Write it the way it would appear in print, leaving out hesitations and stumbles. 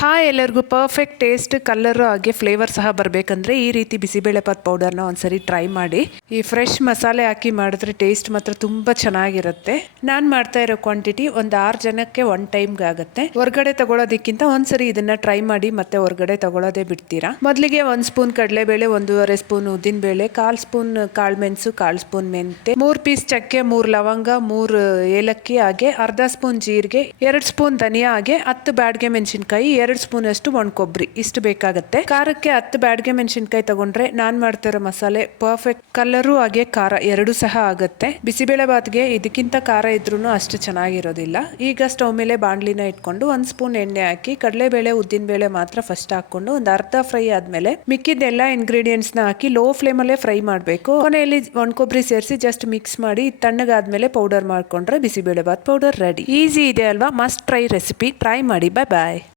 Hi ಎಲ್ಲರಿಗೂ perfect taste colour ಹಾಗೆ flavour ಸಹ ಬರಬೇಕಂದ್ರೆ ಈ ರೀತಿ ಬಿಸಿಬೇಳೆಪಾತ್ ಪೌಡರ್ನ ಒಂದ್ಸರಿ ಟ್ರೈ ಮಾಡಿ. ಈ ಫ್ರೆಶ್ ಮಸಾಲೆ ಹಾಕಿ ಮಾಡಿದ್ರೆ ಟೇಸ್ಟ್ ಮಾತ್ರ ತುಂಬ ಚೆನ್ನಾಗಿರುತ್ತೆ. ನಾನು ಮಾಡ್ತಾ ಇರೋ ಕ್ವಾಂಟಿಟಿ ಒಂದು 6 ಜನಕ್ಕೆ ಒನ್ ಟೈಮ್ಗೆ ಆಗುತ್ತೆ. ಹೊರಗಡೆ ತಗೊಳ್ಳೋದಕ್ಕಿಂತ ಒಂದ್ಸರಿ ಇದನ್ನ ಟ್ರೈ ಮಾಡಿ ಮತ್ತೆ ಹೊರಗಡೆ ತಗೊಳ್ಳೋದೇ ಬಿಡ್ತೀರಾ. ಮೊದಲಿಗೆ 1 ಸ್ಪೂನ್ ಕಡಲೆಬೇಳೆ, 1.5 ಸ್ಪೂನ್ ಉದ್ದಿನಬೇಳೆ, 1/4 ಸ್ಪೂನ್ ಕಾಳುಮೆಣಸು, 1/4 ಸ್ಪೂನ್ ಮೆಂತೆ, 3 ಪೀಸ್ ಚಕ್ಕೆ, 3 ಲವಂಗ, 3 ಏಲಕ್ಕಿ, ಹಾಗೆ ಅರ್ಧ ಸ್ಪೂನ್ ಜೀರಿಗೆ, 2 ಸ್ಪೂನ್ ಧನಿಯಾ, ಹಾಗೆ 10 ಬ್ಯಾಡ್ಗೆ ಮೆಣಸಿನಕಾಯಿ, 2 ಸ್ಪೂನ್ ಅಷ್ಟು ಒಣ ಕೊಬ್ಬರಿ ಇಷ್ಟು ಬೇಕಾಗುತ್ತೆ. ಖಾರಕ್ಕೆ 10 ಬ್ಯಾಡ್ಗೆ ಮೆಣಸಿನಕಾಯಿ ತಗೊಂಡ್ರೆ ನಾನ್ ಮಾಡ್ತಾ ಇರೋ ಮಸಾಲೆ ಪರ್ಫೆಕ್ಟ್ ಕಲರು ಹಾಗೆ ಖಾರ ಎರಡು ಸಹ ಆಗುತ್ತೆ. ಬಿಸಿಬೇಳೆ ಬಾತ್ಗೆ ಇದಕ್ಕಿಂತ ಖಾರ ಇದ್ರೂ ಅಷ್ಟು ಚೆನ್ನಾಗಿರೋದಿಲ್ಲ. ಈಗ ಸ್ಟವ್ ಮೇಲೆ ಬಾಣಲಿನ ಇಟ್ಕೊಂಡು 1 ಸ್ಪೂನ್ ಎಣ್ಣೆ ಹಾಕಿ ಕಡಲೆಬೇಳೆ ಉದ್ದಿನಬೇಳೆ ಮಾತ್ರ ಫಸ್ಟ್ ಹಾಕೊಂಡು ಒಂದು ಅರ್ಧ ಫ್ರೈ ಆದ್ಮೇಲೆ ಮಿಕ್ಕಿದ್ದೆಲ್ಲ ಇಂಗ್ರೀಡಿಯೆಂಟ್ಸ್ ನ ಹಾಕಿ ಲೋ ಫ್ಲೇಮ್ ಅಲ್ಲೇ ಫ್ರೈ ಮಾಡಬೇಕು. ಕೊನೆಯಲ್ಲಿ ಒಣ ಕೊಬ್ಬರಿ ಸೇರಿಸಿ ಜಸ್ಟ್ ಮಿಕ್ಸ್ ಮಾಡಿ ತಣ್ಣಗಾದ್ಮೇಲೆ ಪೌಡರ್ ಮಾಡ್ಕೊಂಡ್ರೆ bisibele bath powder ready. Easy ಇದೆ ಅಲ್ವಾ? Must try recipe. ಟ್ರೈ ಮಾಡಿ. ಬಾಯ್ ಬಾಯ್.